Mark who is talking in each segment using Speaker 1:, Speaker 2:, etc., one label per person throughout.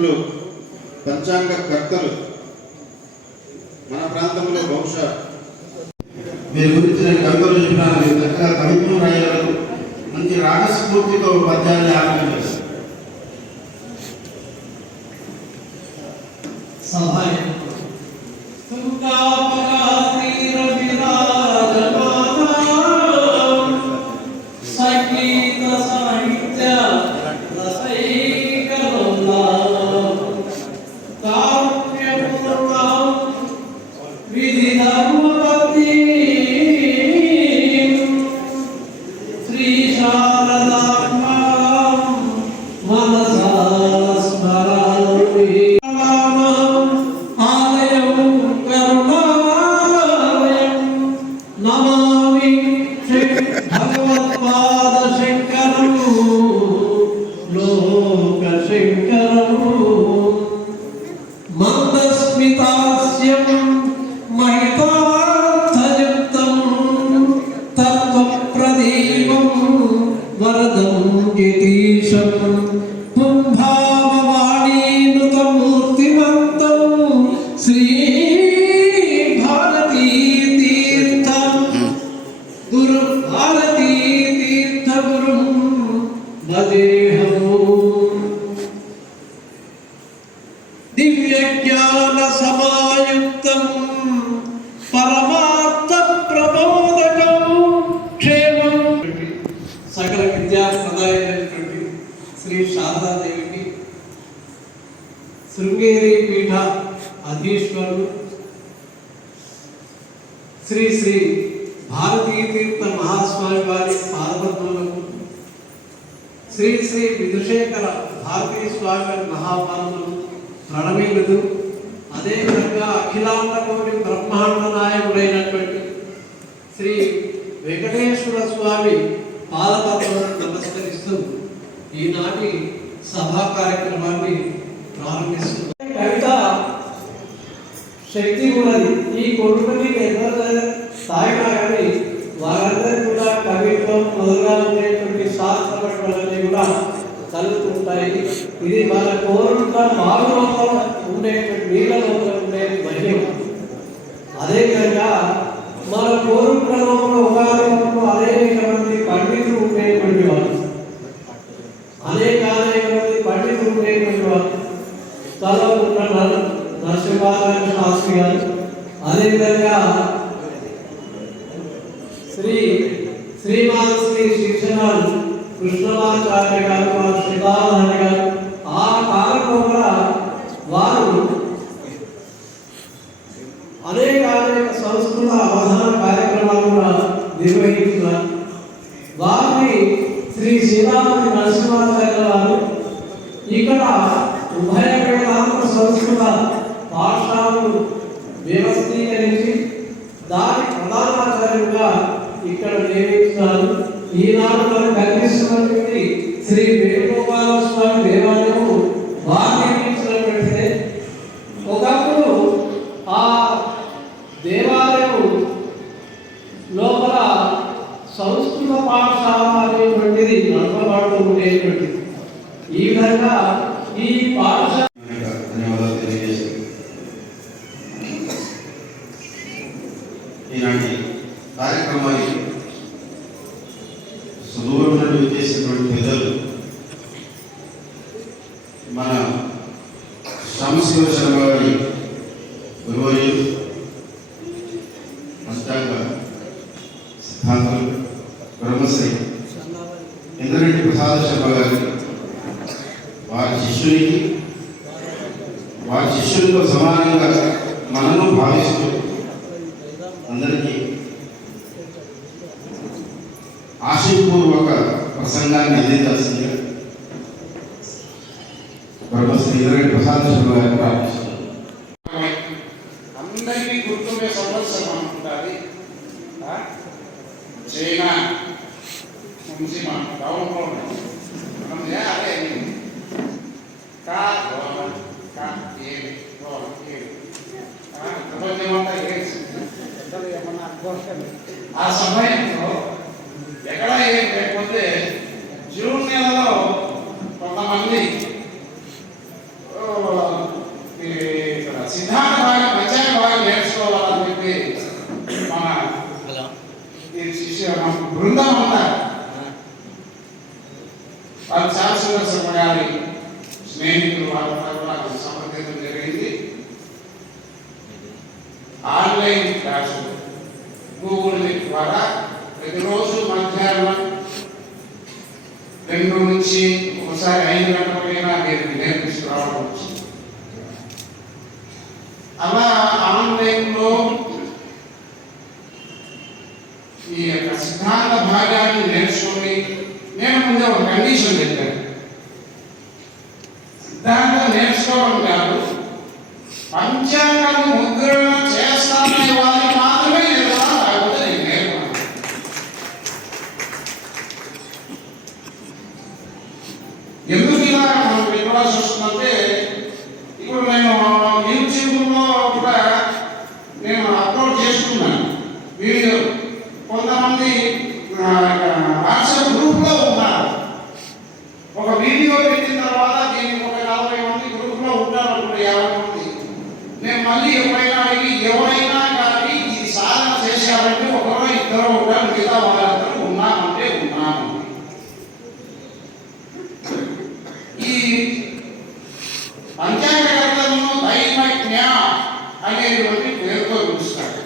Speaker 1: పుత్రులు పంచాంగ కర్తలు మన ప్రాంతంలో బహుశా. వీరి గురించి నేను కవితలు చెప్పినాను మీరు చక్కగా కవిత్వం రాయగలరు. మంచి రాగస్ఫూర్తితో పద్యాన్ని ఆరంభించారు
Speaker 2: సహాయ సకల శ్రీ శారదాదేవికి శృంగేరి పీఠ అధీశ్వరుడు శ్రీ శ్రీ భారతీ తీర్థ మహాస్వామి వారి పాదపద్మలకు శ్రీ శ్రీ విధుశేఖర భారతీ స్వామి వారి మహాపాదములు ప్రణమీలుదు అదేవిధంగా అఖిలాండ కోటి బ్రహ్మాండ నాయకుడైనటువంటి శ్రీ వెంకటేశ్వర స్వామి పాదపద్మలను నమస్కరిస్తూ ఈనాటి సభా కార్యక్రమాన్ని ప్రారంభిస్తుంది కవిత శక్తి ఉన్నది ఈ కొడుకుని ఎవరు స్థాయినా కానీ వారందరూ కూడా కవిత్వం మొదలుగా ఉండేటువంటి శాస్త్రపట్టులన్నీ కూడా కలుగుతుంటాయి ఇది మన కోరుక మానవంలో ఉండేటువంటి నీళ్ళ లోపల ఉండే మహిమ అదేవిధంగా మన కోరుక లోపల ఉగాదిలో అనేక మంది పండితులు ఉండేటువంటి వాళ్ళు అనేక అనేక మంది పండితులు ఉండేటువంటి వాళ్ళు తలకుంటున్న నరసింహారాయణ శాస్త్రి గారు అదేవిధంగా శ్రీ శ్రీమాన్ శ్రీ శిక్షణాలు కృష్ణమాచార్య గారు వారు శ్రీరామహరి గారు ఆ కాలంలో కూడా వారు అనేక అనేక సంస్కృత అవధాన కార్యక్రమాలు కూడా నిర్వహిస్తున్నారు. వారిని శ్రీ శ్రీరామని నరసింహాచార్య వారు ఇక్కడ ఉభయ వేదాంత సంస్కృత పాఠశాలను వ్యవస్థీకరించి దాని ప్రధానాచార్యులుగా ఇక్కడ నియమిస్తున్నారు. ఈనాడు మనకు కనిపిస్తున్నటువంటి శ్రీ వేణుగోపాల స్వామి దేవాలయం వారు నిర్మించినటువంటిదే ఒకప్పుడు ఆ దేవాలయం లోపల సంస్కృత పాఠశాల అనేటువంటిది నడపబడుతూ ఉండేటువంటిది ఈ విధంగా ఈ పాఠశాల
Speaker 1: ఆశయపూర్వక ప్రసంగాన్ని అందించాల్సిందిగా బ్రహ్మశ్రీ ఇంద్రరెడ్డి ప్రసాద శర్మ గారిని ప్రార్థిస్తున్నాను
Speaker 3: అందరికీ గుర్తుండే సంవత్సరం అనుకుంటుంది చైనా నుంచి మన టౌన్లో మనం అదే కా గోవన్, కా ఏమి గోవన్, ఏమి. ఆ, ప్రపంచమంతా ఏమి పెద్దలు ఏమన్నా అనుకోకండి. ఆ సమయంలో నేను శిష్యులు మాకు బృందం ఉన్నారు వాళ్ళు శాశ్వత శ్రమ గారి స్నేహితులు వాళ్ళంతా కూడా సమర్థించడం జరిగింది. ఆన్లైన్ క్లాసులు గూగుల్ ద్వారా ప్రతిరోజు మధ్యాహ్నం రెండు నుంచి పంచాంగరత్నము దైవజ్ఞ అనేటువంటి పేరుతో పిలుస్తాడు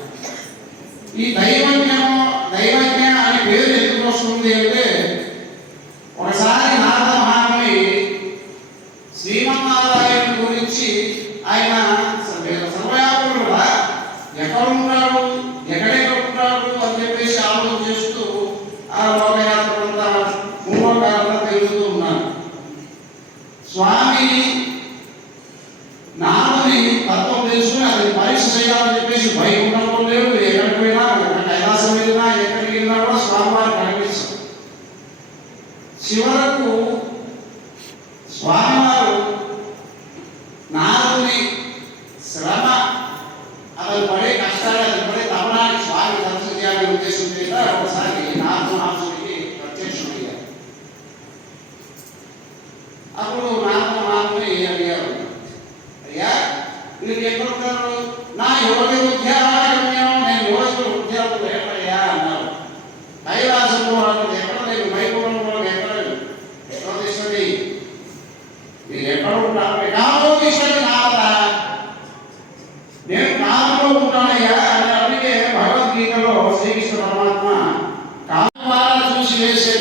Speaker 3: ఈ దైవజ్ఞము దైవజ్ఞ అనే పేరు ఎందుకు వస్తుంది అంటే novo. Suave?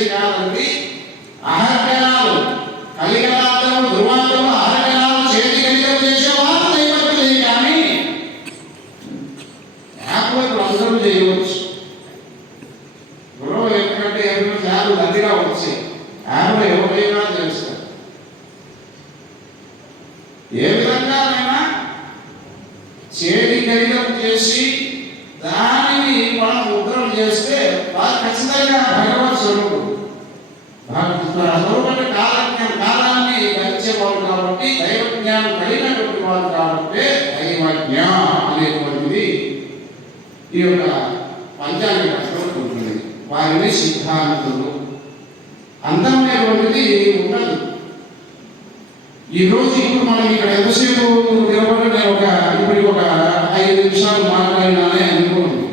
Speaker 3: Obrigado. ఈ యొక్క పంచాంగ భాషలో ఉంటుంది. వారిని సిద్ధాంతులు. అందమైనటువంటిది ఉండదు. ఈరోజు ఇప్పుడు మనం ఇక్కడ ఎంతసేపు నిలబడిన ఒక ఇప్పుడు ఒక ఐదు నిమిషాలు మాట్లాడినానే అనుకోండి.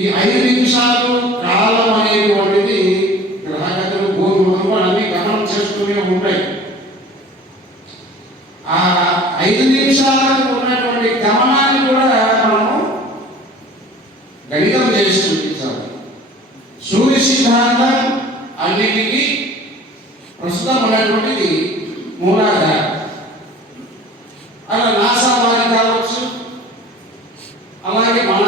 Speaker 3: ఈ ఐదు నిమిషాలు కాలం అనేటువంటిది గ్రహగతులు భూమి అన్ని గమనం చేస్తూనే ఉంటాయి. నాసా భాగం కావచ్చు. అలాగే మన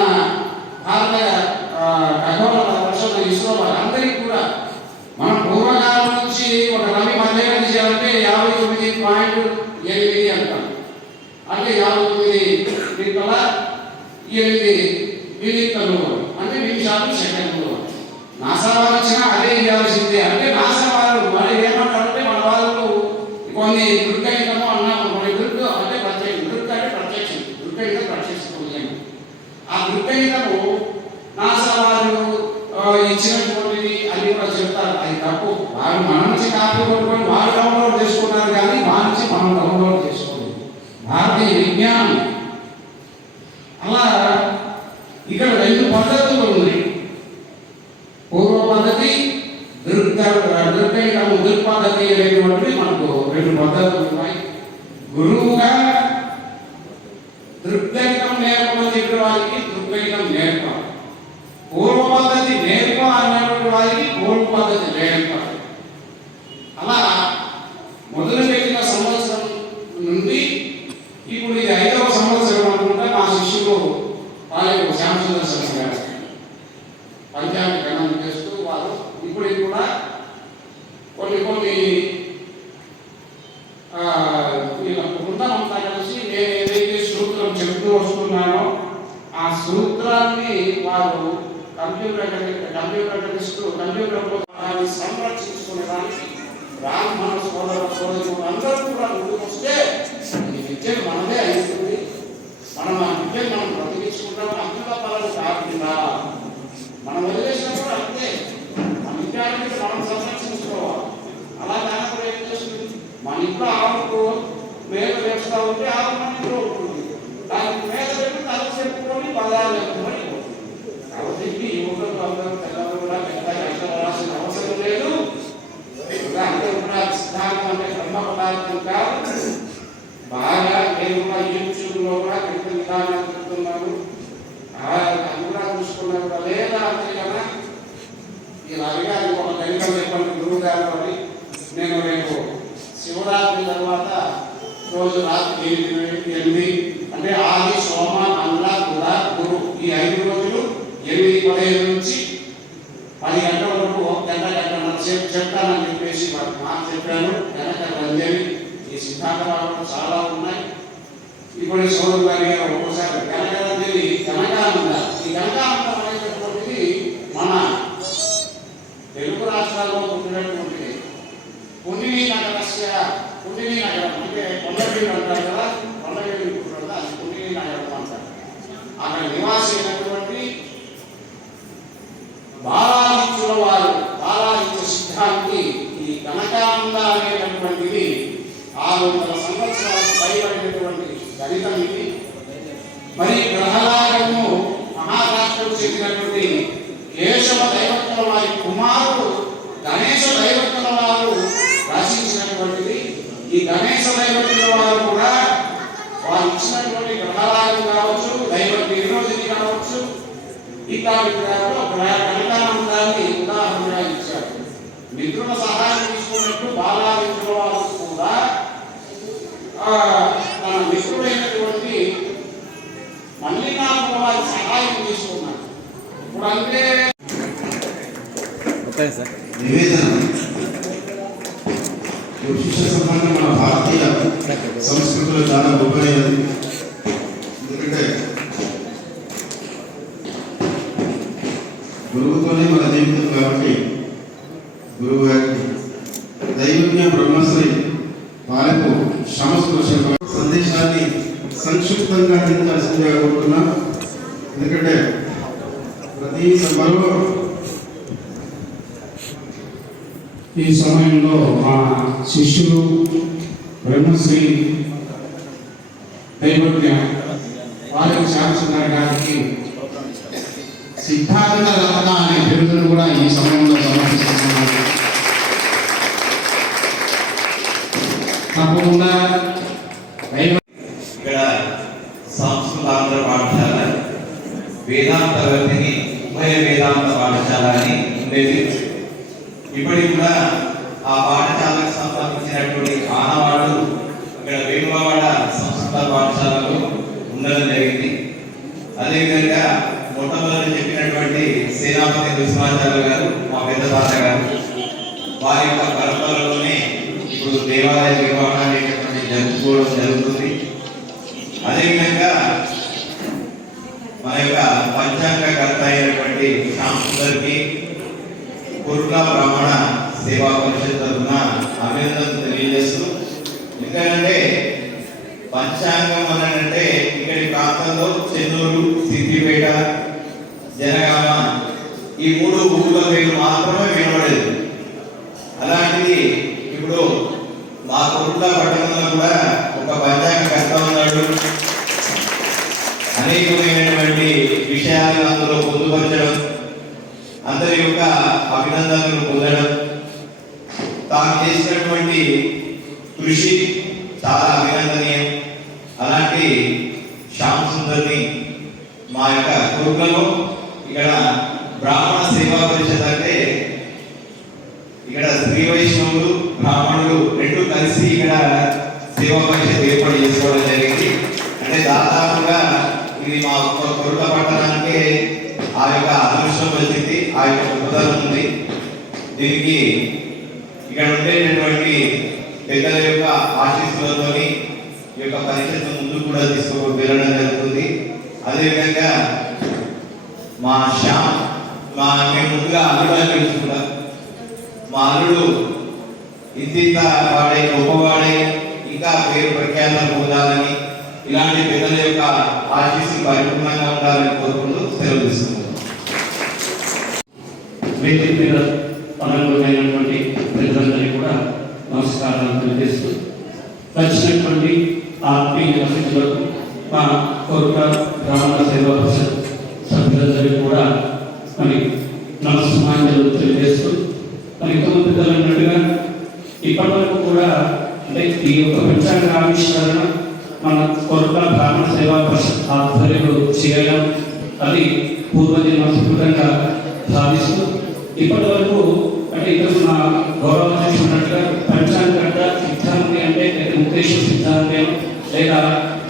Speaker 3: కొన్ని కొన్ని ఆ, వీళ్ళ బృందం అంతా కలిసి నేను ఏదైతే సూత్రం చెప్తూ వస్తున్నానో ఆ సూత్రాన్ని వారు కంప్యూటర్ కంప్యూటరిస్తూ కంప్యూటర్ దాన్ని సంరక్షించుకునేదానికి మన సోదర సోదరులు అందరూ కూడా ముందుకు వస్తే ఈ విద్య మనదే అవుతుంది yeah పుణ్యని నగరం అంటే అంటారు కదా కొండవీడు పుట్టినది అది నగరం అంటారు అక్కడ నివాసి అయినటువంటి బాలాదిత్యుల వారు బాలాదిత్య సిద్ధాంతి ఈ కనకానంద అనేటటువంటిది ఆరు వందల పైబడినటువంటి గణితం ఇది మరి గ్రహలాగము మహారాష్ట్రకు చెందినటువంటి కేశవ దైవత్తుల వారి కుమారు ఈ గణేశ దైవత్తుల వారు కూడా వారు ఇచ్చినటువంటి గ్రహాలయం కావచ్చు దైవ నిర్రోజని కావచ్చు ఇట్లాంటి గ్రహాలు కనకానందాన్ని ఉదాహరణగా ఇచ్చారు మిత్రుల సహాయం తీసుకున్నట్టు బాలామిత్రుల వారు కూడా తన మిత్రుడైనటువంటి మల్లికార్జున వారి సహాయం తీసుకున్నారు. ఇప్పుడు అంటే
Speaker 1: నివేదన సంబంధం మన భారతీయ సంస్కృతిలో చాలా గొప్పమైనది ఎందుకంటే గురువుతోనే మన జీవితం కాబట్టి గురువు గారికి దైవజ్ఞ బ్రహ్మశ్రీ వారికి సందేశాన్ని సంక్షిప్తంగా అందించాల్సిందిగా కోరుతున్నాం. ఎందుకంటే ప్రతి సభలో
Speaker 3: ఈ సమయంలో మా శిష్యులు బ్రహ్మశ్రీ దైవజ్ఞ వారికి శాంతిసుందర గారికి సిద్ధాంత రత్న అనే బిరుదును కూడా ఈ సమయంలో సమర్పిస్తున్నారు. తప్పకుండా
Speaker 4: ఇక్కడ సంస్కృత ఆంధ్ర పాఠశాల వేదాంత వర్తిని ఉభయ వేదాంత పాఠశాల అని ఉండేది. ఇప్పటికి కూడా ఆ పాఠశాలకు సంబంధించినటువంటి ఆనవాడు ఇక్కడ వేణువాడ సంస్కృత పాఠశాలలో ఉండడం జరిగింది. అదేవిధంగా మొట్టమొదటి చెప్పినటువంటి సేనాపతి విశ్వాచార్య గారు మా పెద్ద తాత గారు వారి యొక్క పరంపరలోనే ఇప్పుడు దేవాలయ నిర్వహణ అనేటటువంటి జరుపుకోవడం జరుగుతుంది. అదేవిధంగా మన యొక్క పంచాంగకర్త అయినటువంటి శాంసుందర్కి కురుల బ్రాహ్మణ సేవా పరిషత్ తరఫున అభినందనలు తెలియజేస్తూ ఎందుకంటే పంచాంగం అనంటే ఇక్కడి ప్రాంతంలో చెన్నూరు సిద్దిపేట జనగామ ఈ మూడు ఊళ్ళ పేర్లు మాత్రం వినబడేది అలాంటిది ఇప్పుడు మా కుటుంబ పట్టణంలో కూడా ఒక పంచాంగ కర్త ఉన్నాడు అనేకమైనటువంటి విషయాలను అందులో పొందుపరచడం అందరి యొక్క అభినందనలు పొందడం తాను చేసినటువంటి కృషి చాలా అభినందనీయం అలాంటి శ్యామ్ సుందర్ని మా యొక్క కుటుంబంలో ఇక్కడ బ్రాహ్మణ సేవా పరిషత్ అంటే ఇక్కడ శ్రీ వైష్ణవులు బ్రాహ్మణులు రెండు కలిసి ఇక్కడ సేవా పరిషత్ ఏర్పాటు చేసుకోవడం జరిగింది అంటే దాదాపుగా ఇది మా ఒక్క కొరత పట్టణానికి ఆ యొక్క అదృష్టం వచ్చింది ఆ యొక్క ఉదాహరణ ఉంది. దీనికి ఇక్కడ ఉండేటటువంటి పెద్దల యొక్క ఆశీస్సులతోని ఈ యొక్క పరిస్థితి ముందు కూడా తీసుకో వెళ్ళడం జరుగుతుంది. అదేవిధంగా మా శ్యామ్ మా మేము ముందుగా అల్లుడు తెలుసుకుంటాం మా అల్లుడు ఇంత వాడే గొప్పవాడే ఇంకా పేరు ప్రఖ్యాతం పొందాలని ఇలాంటి పెద్దల యొక్క ఆశీస్సు పరిపూర్ణంగా ఉండాలని కోరుకుంటూ సెలవు తీసుకుంటున్నాం.
Speaker 5: వేదిక మీద అనుకూలమైనటువంటి ప్రజలందరికీ కూడా నమస్కారాలు తెలియజేస్తూ వచ్చినటువంటి ఆత్మీయ అతిథులకు మా కోరిక బ్రాహ్మణ సేవా పరిషత్ సభ్యులందరికీ కూడా మరి నమస్కారాలు తెలియజేస్తూ మరి ఇంతకు పెద్దలు అన్నట్టుగా ఇప్పటి వరకు కూడా అంటే ఈ యొక్క పంచాంగ ఆవిష్కరణ మన కొరక బ్రాహ్మణ సేవా పరిషత్ ఆధ్వర్యంలో చేయడం అది పూర్వజన్మ స్ఫుటంగా భావిస్తూ ఇప్పటి వరకు అంటే ఇక్కడ నా గౌరవ అధ్యక్షుడు పంచాంగ సిద్ధాంతి అంటే లేదా ముఖేష్ సిద్ధాంతం లేదా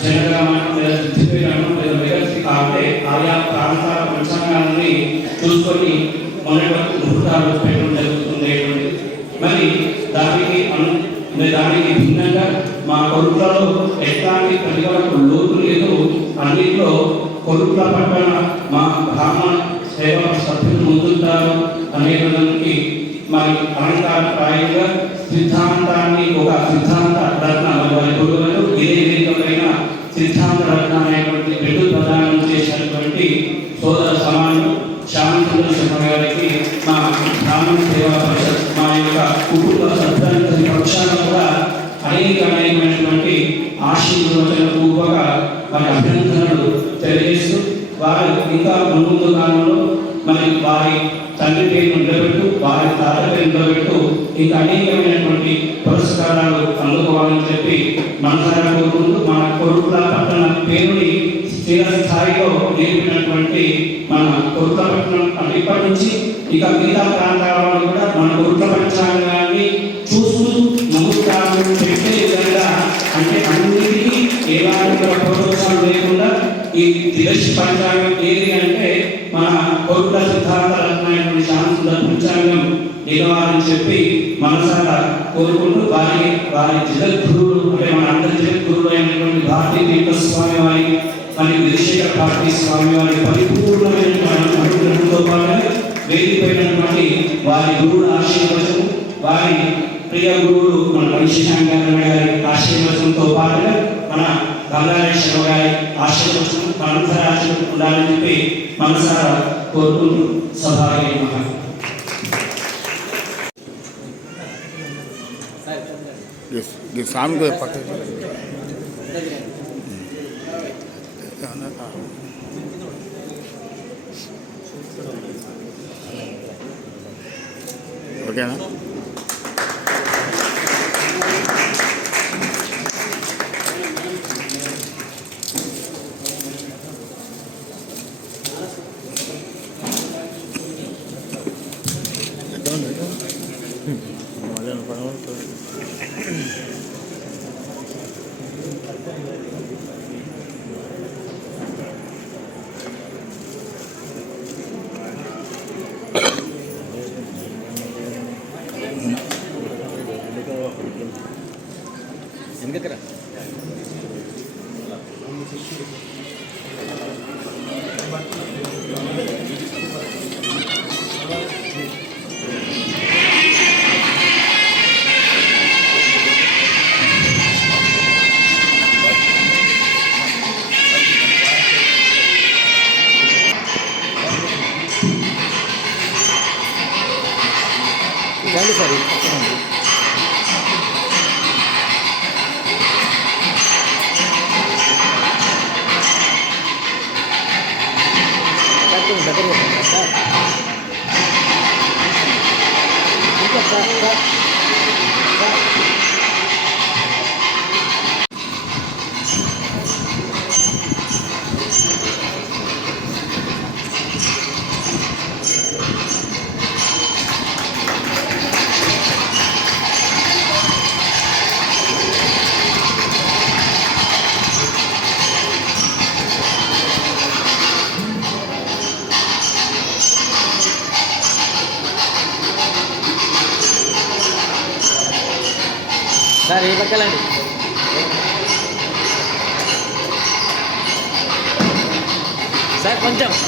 Speaker 5: జనగ్రామం లేదా సిద్ధిపీఠం లేదా వేరే అంటే ఆయా ప్రాంతాల పంచాంగాన్ని చూసుకొని మొదటి వరకు ముహూర్తాలు పెట్టడం జరుగుతుంది మరి దానికి అను దానికి భిన్నంగా మా కొడుకులలో ఎట్లాంటి ప్రజలకు లోటు లేదు. అన్నింటిలో కొడుకుల పట్టణ మా బ్రాహ్మణ సేవా సభ్యులు ముందుంటారు. అనేదానికి మరి అలంకారప్రాయంగా సిద్ధాంతాన్ని ఒక సిద్ధాంత రత్న వారి ఏ విధమైన సిద్ధాంత రత్న అనేటువంటి రెండు ప్రదానం చేసినటువంటి సోదర సమానం శాంతుల శర్మ గారికి మా బ్రాహ్మణ సేవా పరిషత్ మా యొక్క కుటుంబ సభ్యులందరి పక్షాన కూడా అనేక అనేకమైనటువంటి ఆశీర్వచన పూర్వక మరి అభ్యంతరాలు తెలియజేస్తూ వారు ఇంకా ముందు కాలంలో మరి వారి తండ్రి పేరు నిలబెట్టు వారి తాత పేరు నిలబెట్టు ఇంకా అనేకమైనటువంటి పురస్కారాలు అందుకోవాలని చెప్పి మనసారా కోరుకుంటూ మన కొడుకుల పట్టణ పేరుని స్థిర స్థాయిలో నిలిపినటువంటి మన కొడుకుల పట్టణం ఇప్పటి నుంచి ఇక మిగతా ప్రాంతాలలో కూడా మన కొరుకుల పంచాంగాన్ని ఈ పంచాంగం ఏది అంటే మన కొడుకుల సిద్ధాంతాలైనటువంటి శాంతుల పంచాంగం నిలవాలని చెప్పి మనసారా కోరుకుంటూ వారి వారి జగద్గురువులు అంటే మన అందరి జగద్గురువులు అయినటువంటి భారతీ దీప స్వామి వారి మరియు విదేశీయ భారతీ స్వామి వారి పరిపూర్ణమైనటువంటి అనుగ్రహంతో పాటు వేదికైనటువంటి వారి గురువుల ఆశీర్వచనం వారి ప్రియ గురువులు మన మనిషి మనిషిశాంకరణ గారి ఆశీర్వచనంతో పాటుగా మన గంగారేశ్వర గారి ఆశీర్వచనం మనందరి ఆశీర్వచనం ఉండాలని చెప్పి మనసారా కోరుకుంటూ సభాగే మహా.
Speaker 6: ఈ స్వామి పక్క ఓకేనా
Speaker 7: ಸರಿ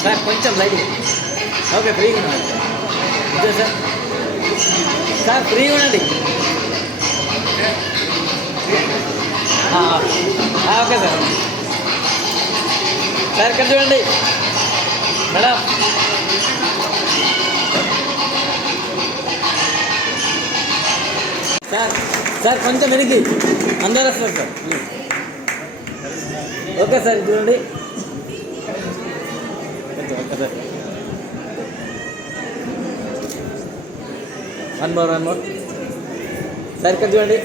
Speaker 7: సార్ కొంచెం లైట్. ఓకే ఫ్రీగా ఉండండి. ఇదే సార్. సార్ ఫ్రీగా ఉండండి. Okay sir. సార్ ఇక్కడ చూడండి. మేడం. సార్ సార్ కొంచెం వెనక్కి అందరూ వస్తారు సార్. ఓకే సార్ ఇది చూడండి. అదే one more one more sir ఇక్కడ చూడండి.